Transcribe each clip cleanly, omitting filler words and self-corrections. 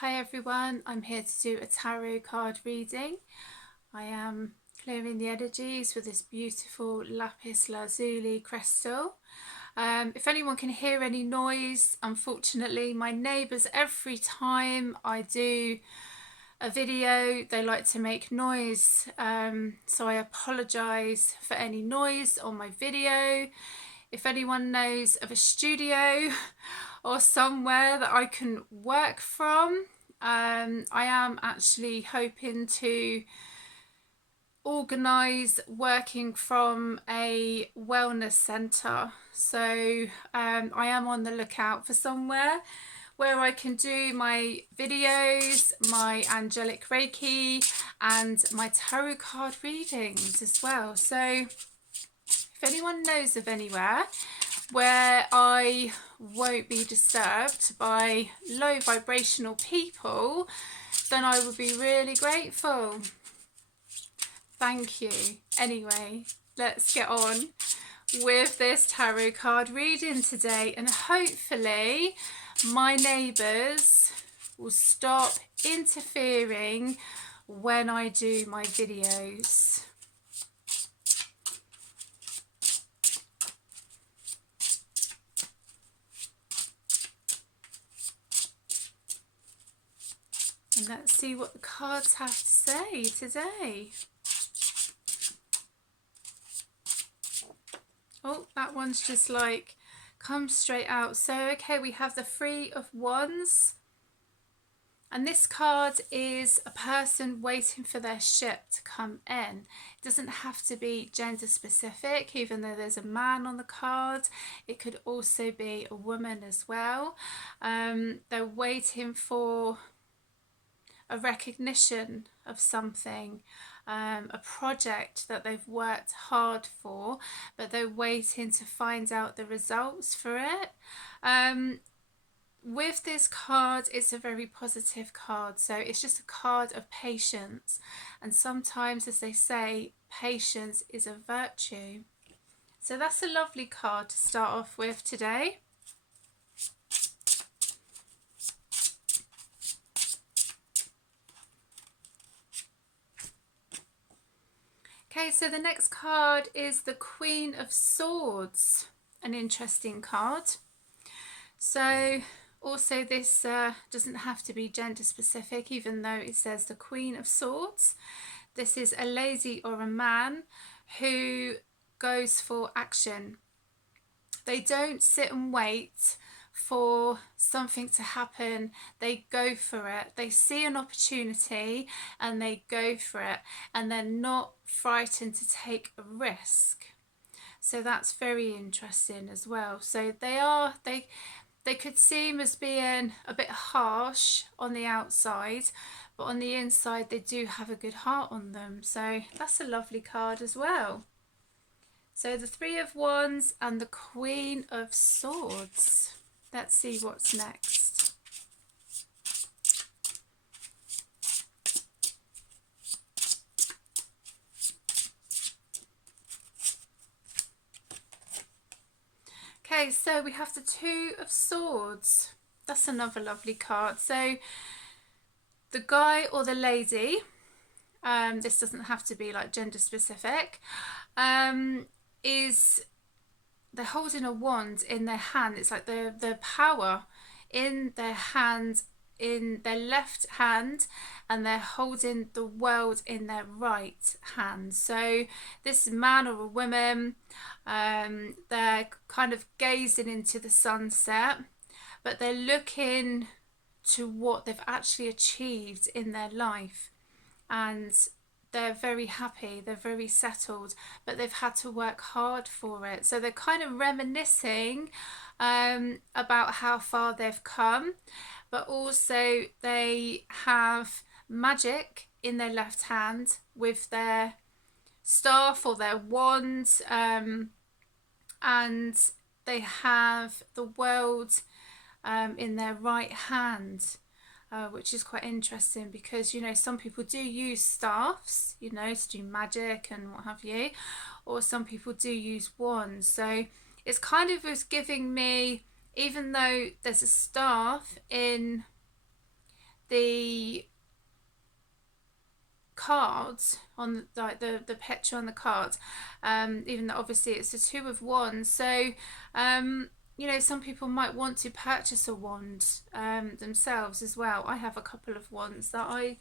Hi everyone, I'm here to do a tarot card reading. I am clearing the energies with this beautiful lapis lazuli crystal. If anyone can hear any noise, unfortunately my neighbours, every time I do a video they like to make noise, so I apologise for any noise on my video. If anyone knows of a studio or somewhere that I can work from, I am actually hoping to organise working from a wellness centre. So I am on the lookout for somewhere where I can do my videos, my angelic Reiki and my tarot card readings as well. So if anyone knows of anywhere where I won't be disturbed by low vibrational people, then I would be really grateful. Thank you. Anyway, let's get on with this tarot card reading today, and hopefully my neighbours will stop interfering when I do my videos. And let's see what the cards have to say today. Oh, that one's just like come straight out. So okay, we have the Three of Wands, and this card is a person waiting for their ship to come in. It doesn't have to be gender specific, even though there's a man on the card. It could also be a woman as well. They're waiting for a recognition of something, a project that they've worked hard for, but they're waiting to find out the results for it. With this card, it's a very positive card, so it's just a card of patience, and sometimes, as they say, patience is a virtue. So that's a lovely card to start off with today. Okay, so the next card is the Queen of Swords, an interesting card. So also this doesn't have to be gender specific, even though it says the Queen of Swords. This is a lady or a man who goes for action. They don't sit and wait for something to happen. They go for it. They see an opportunity and they go for it, and they're not frightened to take a risk. So that's very interesting as well. So they could seem as being a bit harsh on the outside, but on the inside they do have a good heart on them. So that's a lovely card as well. So the Three of Wands and the Queen of Swords. Let's see what's next. Okay, so we have the Two of Swords. That's another lovely card. So the guy or the lady, this doesn't have to be like gender specific, is they're holding a wand in their hand. It's like the power in their hand, in their left hand, and they're holding the world in their right hand. So this man or a woman, they're kind of gazing into the sunset, but they're looking to what they've actually achieved in their life, and they're very happy, they're very settled, but they've had to work hard for it. So they're kind of reminiscing about how far they've come, but also they have magic in their left hand with their staff or their wand, and they have the world in their right hand. Which is quite interesting because, you know, some people do use staffs, you know, to do magic and what have you, or some people do use wands. So it's kind of was giving me, even though there's a staff in the cards on like the picture on the card, even though obviously it's the Two of Wands. So you know, some people might want to purchase a wand themselves as well. I have a couple of wands that I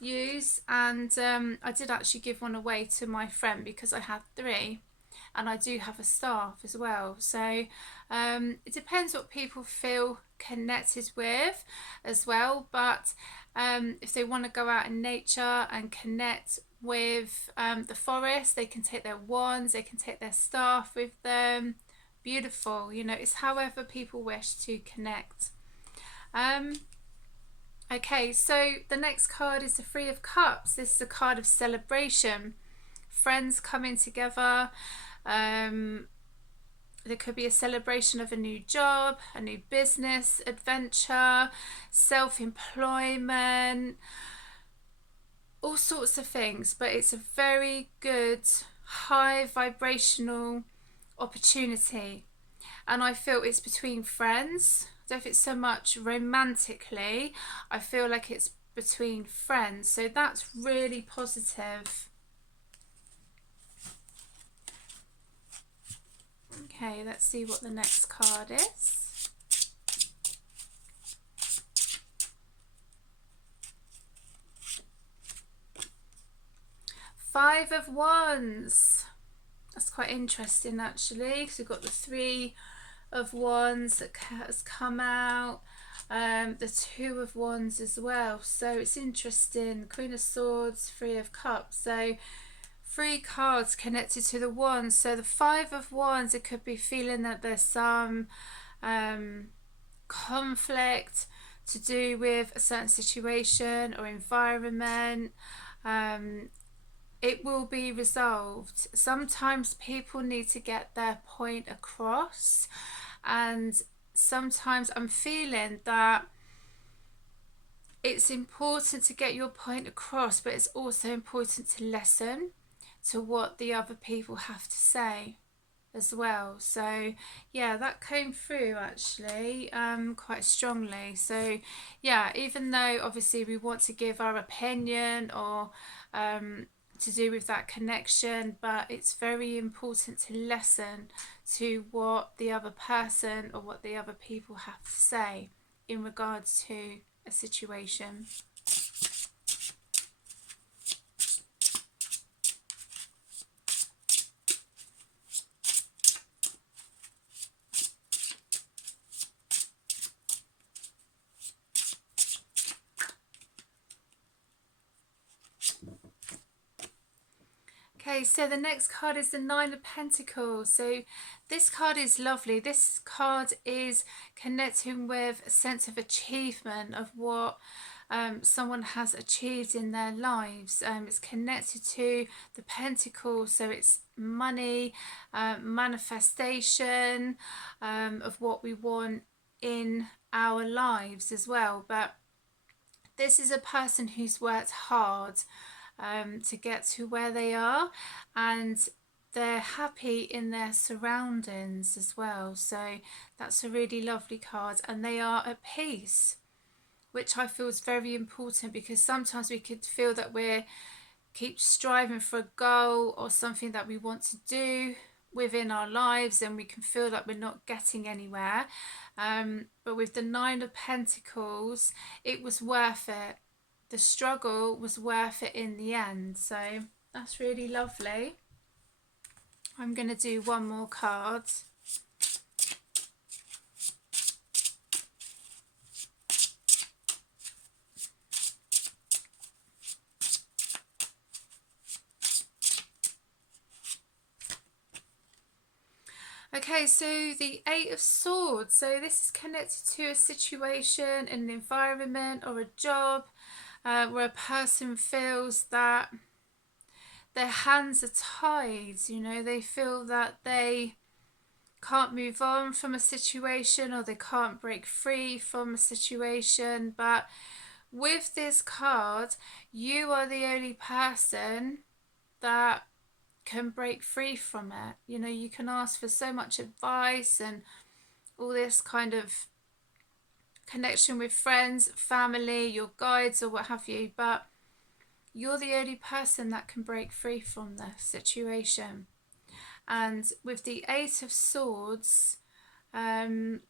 use, and I did actually give one away to my friend because I had three, and I do have a staff as well. So it depends what people feel connected with as well. But if they want to go out in nature and connect with the forest, they can take their wands, they can take their staff with them. Beautiful, you know, it's however people wish to connect. Okay, so the next card is the Three of Cups. This is a card of celebration, friends coming together. There could be a celebration of a new job, a new business adventure, self-employment, all sorts of things. But it's a very good, high vibrational opportunity. And I feel it's between friends. I don't know if it's so much romantically. I feel like it's between friends. So that's really positive. Okay, let's see what the next card is. Five of Wands. That's quite interesting actually, because we've got the Three of Wands that has come out, the Two of Wands as well. So it's interesting. Queen of Swords, Three of Cups. So three cards connected to the Wands. So the Five of Wands, it could be feeling that there's some conflict to do with a certain situation or environment. It will be resolved. Sometimes people need to get their point across, and sometimes I'm feeling that it's important to get your point across, but it's also important to listen to what the other people have to say as well. So yeah, that came through actually quite strongly. So yeah, even though obviously we want to give our opinion or to do with that connection, but it's very important to listen to what the other person or what the other people have to say in regards to a situation. Okay, so the next card is the Nine of Pentacles. So this card is lovely. This card is connecting with a sense of achievement of what someone has achieved in their lives. It's connected to the Pentacles, so it's money, manifestation of what we want in our lives as well. But this is a person who's worked hard to get to where they are, and they're happy in their surroundings as well. So that's a really lovely card, and they are at peace, which I feel is very important, because sometimes we could feel that we're keep striving for a goal or something that we want to do within our lives, and we can feel that we're not getting anywhere. But with the Nine of Pentacles, it was worth it. The struggle was worth it in the end. So that's really lovely. I'm going to do one more card. Okay, so the Eight of Swords. So this is connected to a situation, an environment or a job where a person feels that their hands are tied. You know, they feel that they can't move on from a situation, or they can't break free from a situation. But with this card, you are the only person that can break free from it. You know, you can ask for so much advice and all this kind of connection with friends, family, your guides, or what have you, but you're the only person that can break free from the situation. And with the Eight of Swords, you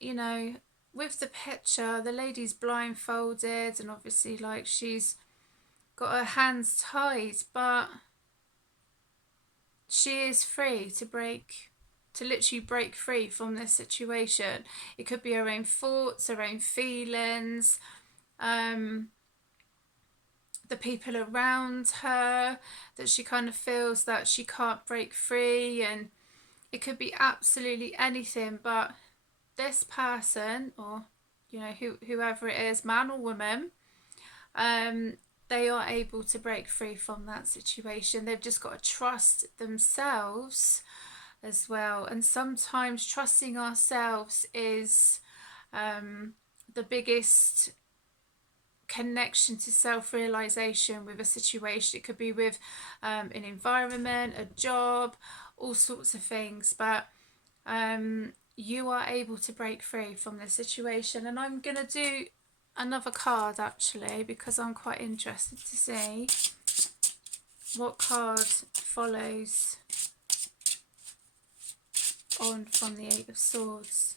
know, with the picture, the lady's blindfolded and obviously like she's got her hands tied, but she is free to literally break free from this situation. It could be her own thoughts, her own feelings, the people around her that she kind of feels that she can't break free, and it could be absolutely anything. But this person, or whoever it is, man or woman, they are able to break free from that situation. They've just got to trust themselves as well. And sometimes trusting ourselves is the biggest connection to self-realization with a situation. It could be with an environment, a job, all sorts of things, but you are able to break free from the situation. And I'm going to do another card actually, because I'm quite interested to see what card follows on from the Eight of Swords.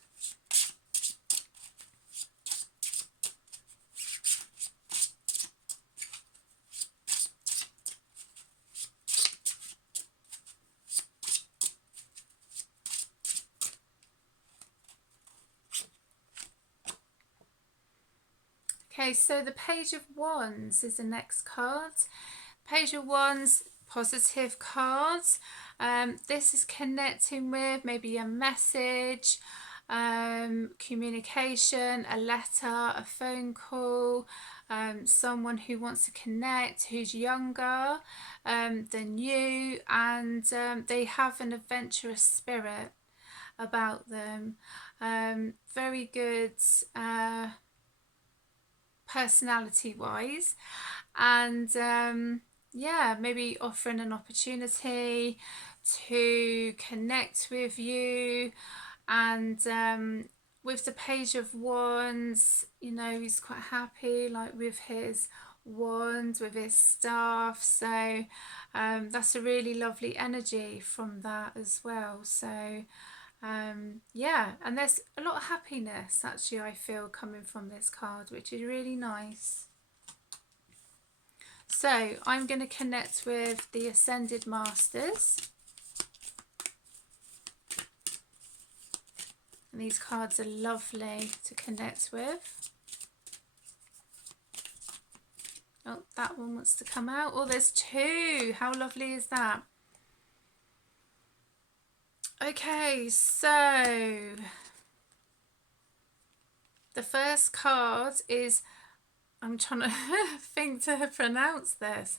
Okay, so the Page of Wands is the next card. Page of Wands, positive cards. This is connecting with maybe a message, communication, a letter, a phone call, someone who wants to connect, who's younger than you, and they have an adventurous spirit about them. Very good personality wise, and yeah, maybe offering an opportunity to connect with you. And with the Page of Wands, he's quite happy like with his wand, with his staff, so that's a really lovely energy from that as well. So yeah, and there's a lot of happiness actually I feel coming from this card, which is really nice. So I'm going to connect with the Ascended Masters, and these cards are lovely to connect with. Oh, that one wants to come out. Oh, there's two. How lovely is that? Okay, so the first card is, I'm trying to think to pronounce this,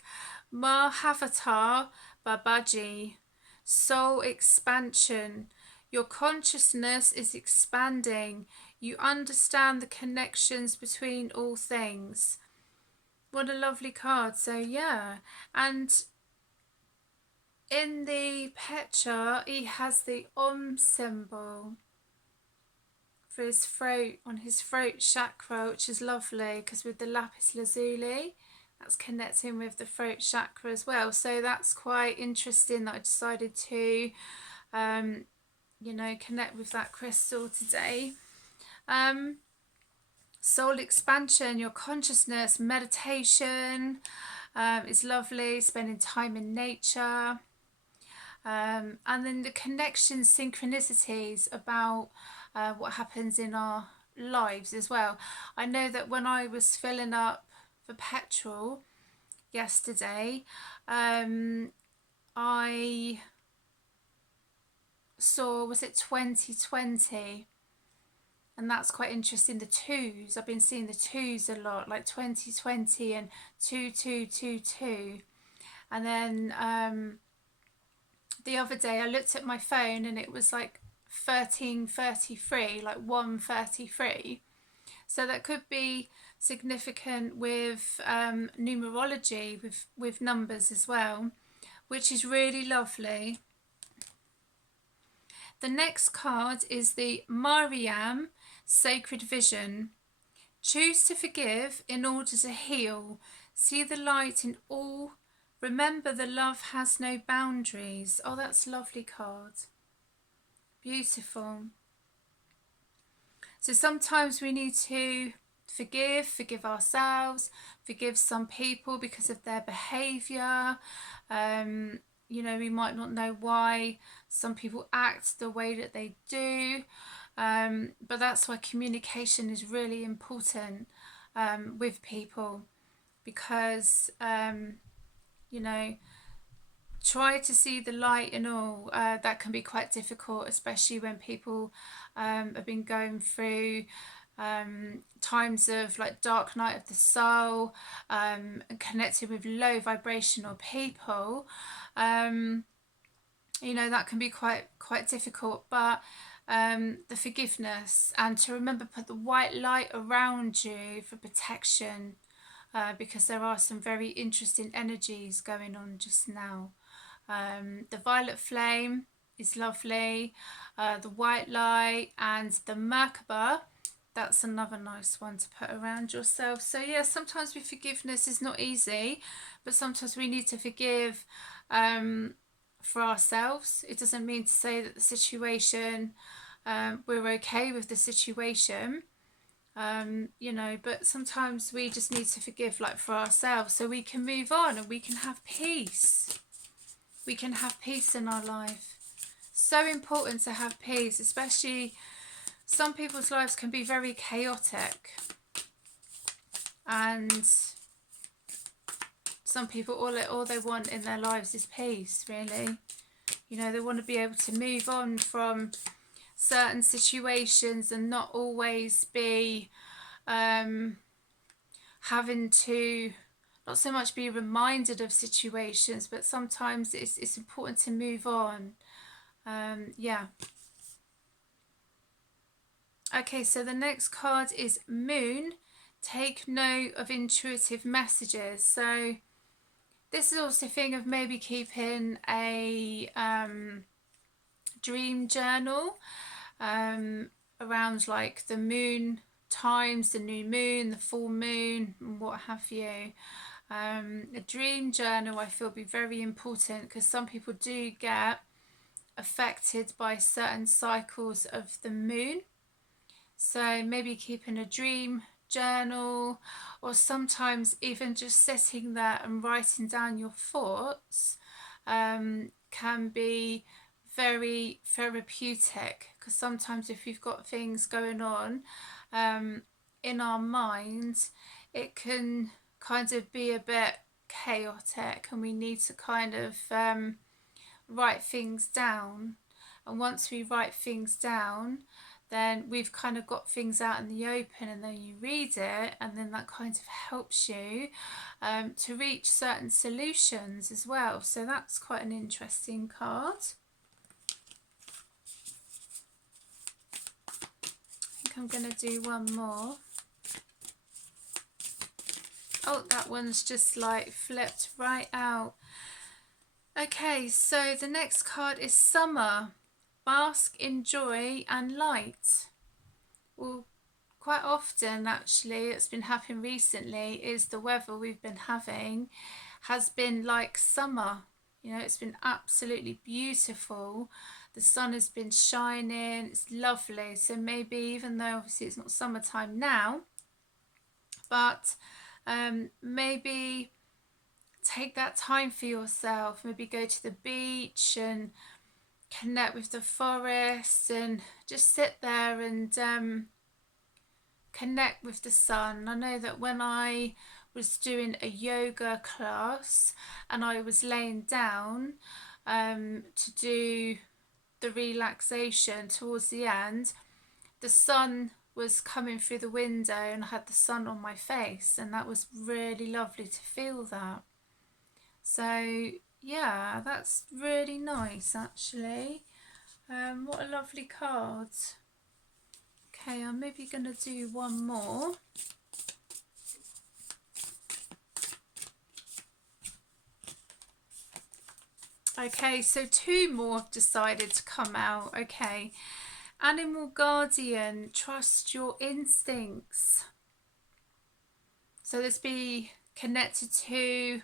Mahavatar Babaji, soul expansion. Your consciousness is expanding. You understand the connections between all things. What a lovely card. So yeah, and in the picture he has the symbol for his throat, on his throat chakra, which is lovely because with the lapis lazuli that's connecting with the throat chakra as well. So that's quite interesting that I decided to connect with that crystal today. Soul expansion, your consciousness, meditation is lovely, spending time in nature. And then the connections, synchronicities about what happens in our lives as well. I know that when I was filling up for petrol yesterday, I saw, was it 2020? And that's quite interesting, the twos. I've been seeing the twos a lot, like 2020 and 2222. And then the other day I looked at my phone and it was like 1333, like 133. So that could be significant with numerology, with numbers as well, which is really lovely. The next card is the Mariam sacred vision. Choose to forgive in order to heal. See the light in all. Remember the love has no boundaries. Oh, that's a lovely card. Beautiful. So sometimes we need to forgive ourselves, forgive some people because of their behaviour. You know, we might not know why some people act the way that they do, but that's why communication is really important with people, because you know, try to see the light in all. That can be quite difficult, especially when people have been going through times of like dark night of the soul, and connected with low vibrational people. You know, that can be quite difficult, but the forgiveness, and to remember, put the white light around you for protection, because there are some very interesting energies going on just now. The violet flame is lovely, the white light, and the Merkaba, that's another nice one to put around yourself. So yeah, sometimes with forgiveness is not easy, but sometimes we need to forgive for ourselves. It doesn't mean to say that the situation, we're okay with the situation, you know, but sometimes we just need to forgive, like for ourselves, so we can move on and we can have peace. We can have peace in our life. So important to have peace, especially some people's lives can be very chaotic, and some people, all they want in their lives is peace, really. You know, they want to be able to move on from certain situations and not always be having to, not so much be reminded of situations, but sometimes it's important to move on. Yeah. Okay, so the next card is Moon. Take note of intuitive messages. So this is also a thing of maybe keeping a dream journal around like the moon times, the new moon, the full moon, and what have you. A dream journal, I feel, be very important, because some people do get affected by certain cycles of the moon. So maybe keeping a dream journal, or sometimes even just sitting there and writing down your thoughts can be very therapeutic, because sometimes if we've got things going on in our minds, it can kind of be a bit chaotic, and we need to kind of write things down. And once we write things down, then we've kind of got things out in the open, and then you read it, and then that kind of helps you to reach certain solutions as well. So that's quite an interesting card. I think I'm going to do one more. Oh, that one's just like flipped right out. Okay, so the next card is Summer. Bask in joy and light. Well, quite often actually, it's been happening recently, is the weather we've been having has been like summer. You know, it's been absolutely beautiful. The sun has been shining, it's lovely. So maybe, even though obviously it's not summertime now, but maybe take that time for yourself. Maybe go to the beach and connect with the forest, and just sit there and connect with the sun. I know that when I was doing a yoga class and I was laying down to do the relaxation towards the end, the sun was coming through the window and I had the sun on my face, and that was really lovely to feel that. So yeah, that's really nice actually. What a lovely card. Okay, I'm maybe going to do one more. Okay, so two more have decided to come out. Okay, Animal guardian, trust your instincts. So this be connected to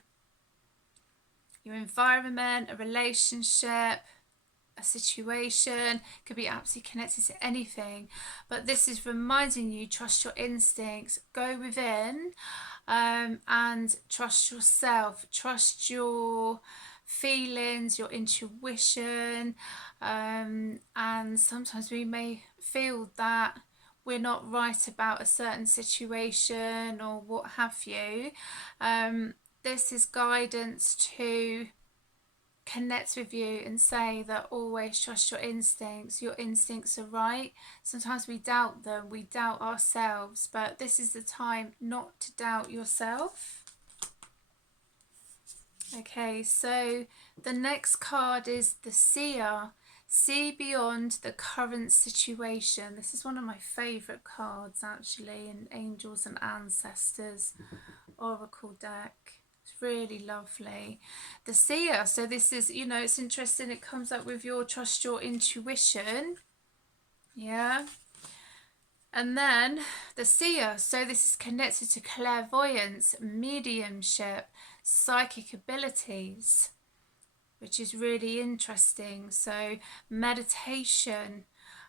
your environment, a relationship, a situation, could be absolutely connected to anything, but this is reminding you, trust your instincts, go within, and trust yourself, trust your feelings, your intuition, and sometimes we may feel that we're not right about a certain situation or what have you. This is guidance to connect with you and say that always trust your instincts. Your instincts are right. Sometimes we doubt them, we doubt ourselves, but this is the time not to doubt yourself. Okay, so the next card is the seer. See beyond the current situation. This is one of my favourite cards actually in Angels and Ancestors Oracle deck. It's really lovely. The seer, so this is, you know, it's interesting, it comes up with your trust your intuition. Yeah. And then the seer, so this is connected to clairvoyance, mediumship, psychic abilities, which is really interesting. So meditation,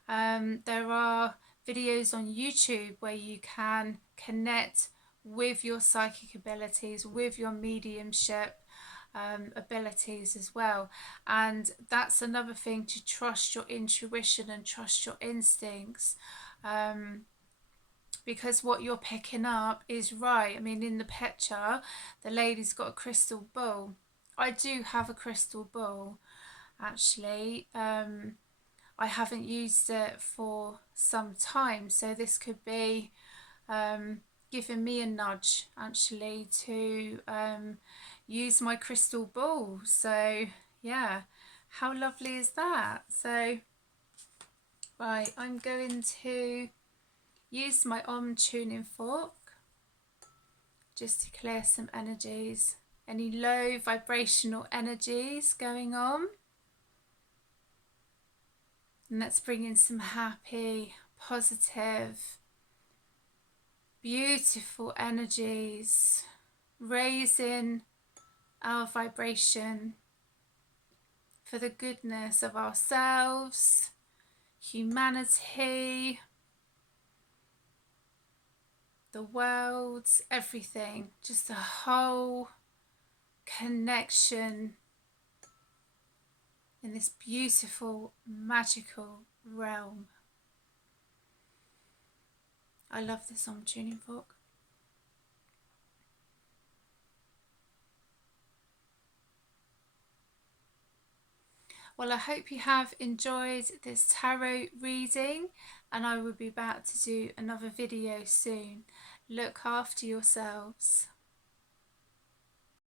there are videos on YouTube where you can connect with your psychic abilities, with your mediumship abilities as well. And that's another thing, to trust your intuition and trust your instincts, because what you're picking up is right. I mean, in the picture, the lady's got a crystal ball. I do have a crystal ball actually. I haven't used it for some time, so this could be giving me a nudge actually to use my crystal ball. So yeah, how lovely is that? So right, I'm going to use my tuning fork just to clear some energies, any low vibrational energies going on. And let's bring in some happy, positive, beautiful energies, raising our vibration for the goodness of ourselves, humanity, the world, everything. Just a whole connection in this beautiful, magical realm. I love this tuning fork. Well, I hope you have enjoyed this tarot reading, and I will be back to do another video soon. Look after yourselves.